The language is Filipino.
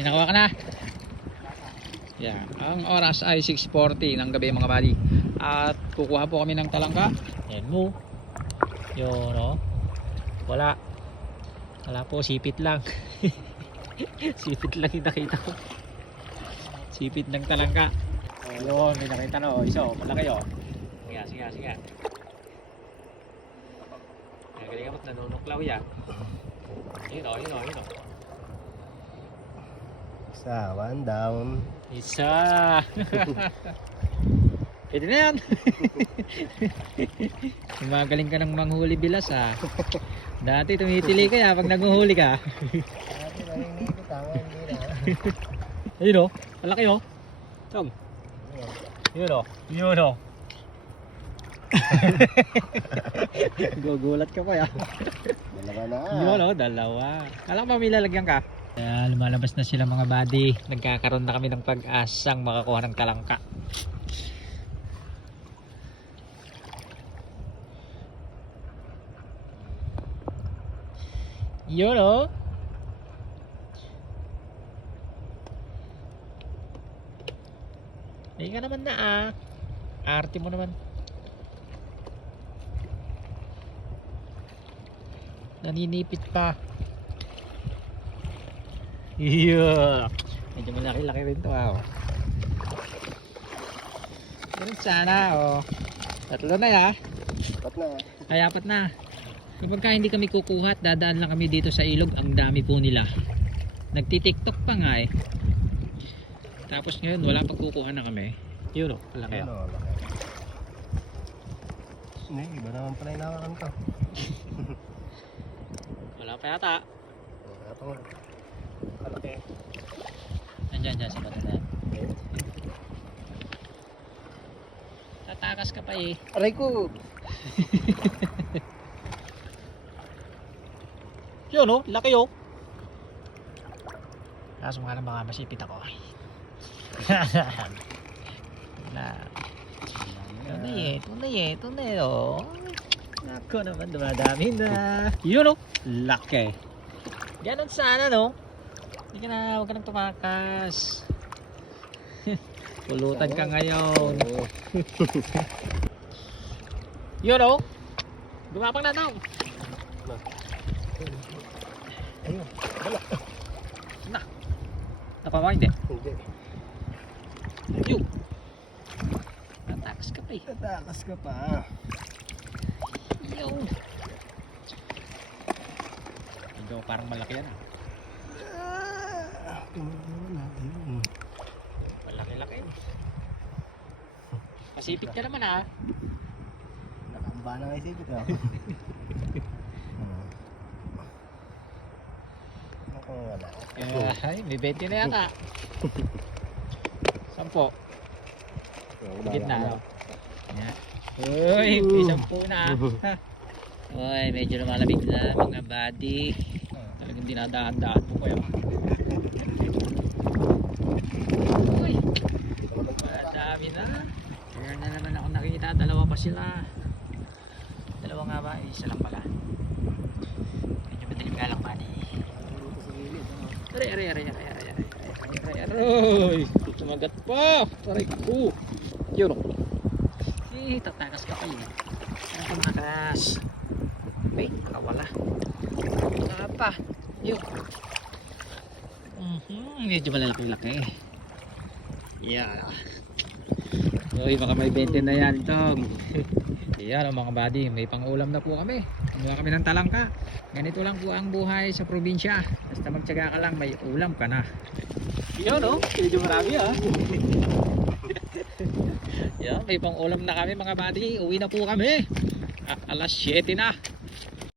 Pinakuha ka na. Yan. Ang oras ay 6:40 ng gabi mga buddy. At kukuha po kami ng talangka. Yan mo. Yun o. Wala. Wala po. Sipit lang. Sipit lang yung nakita ko. Sipit ng talangka. Yun. May nakita na o. Isa o. Malaki o. Sige. Galing mo't nanunuklaw yan. Yun o. Isa, one down. Isa. Pwede na yan. Magaling ka ng manghuli bilas ha. Dati tumitili ka ya pag nanghuhuli ka. Dati narinig ko, tama hindi na. Ayun o. Malaki o. Tog. Yun o. Gugulat ka pa ya. Dalawa na. Yun o. Dalawa. Kala ko ba may lalagyan ka? Kaya lumalabas na sila mga buddy. Nagkakaroon na kami ng pag-asang makakuha ng talangka. Yun o. Hindi ka naman na arte mo naman. Naninipit pa. Yeah. Medyo malaki-laki rin to Ganun sana Tatlo na ya. Apat na. Ay apat na. Kapag hindi kami kukuha at dadaan lang kami dito sa ilog, ang dami po nila. Nagti-tiktok pa nga Tapos ngayon wala pagkukuha na kami. Yun malaki Ano, laki. Hindi, iba naman pala yung nawakan ko. Wala pa yata. Wala pa nga. Malaki. Nandyan sa bata na. Tatakas ka pa Aray ko! Yun laki Kaso nga lang baka masipit ako. Tunay Ako naman dumadami na. Yun laki. Ganon sana Huwag ka nang tumakas. Pulutan ka ngayon. Yun Gumapang na daw. Ayun, wala. Napama hindi? Hindi. Yun. Tatakas ka pa Tatakas ka pa. Yun. Medyo parang malaki yan Malaki-laki Pasipit ka naman Nakamba na nga isipit Naku, wala. Ay, may 20 na yata 10 Gitna Uy, may 10 na Uy, medyo lumalamig na mga buddy Talagang dinadaan-daan mo ko yun Uy, dami na Meron na naman ako nakita, dalawa pa sila Dalawa nga ba? Isa lang pala Medyo madilim nga lang buddy Aray, tumagat pa. Aray ko. Yun tatakas ka pa tatakas. Ay, nakawala. Wala pa. Yun. Medyo malalaki-laki. Yeah. Uy, baka may 20 na yan itong. Yan mga buddy, may pang-ulam na po kami. Kumuha kami ng talangka. Ganito lang po ang buhay sa probinsya. Basta magtyaga ka lang, may ulam ka na. Yun medyo marami Yan, may pang-ulam na kami mga buddy. Uwi na po kami. Alas 7 na.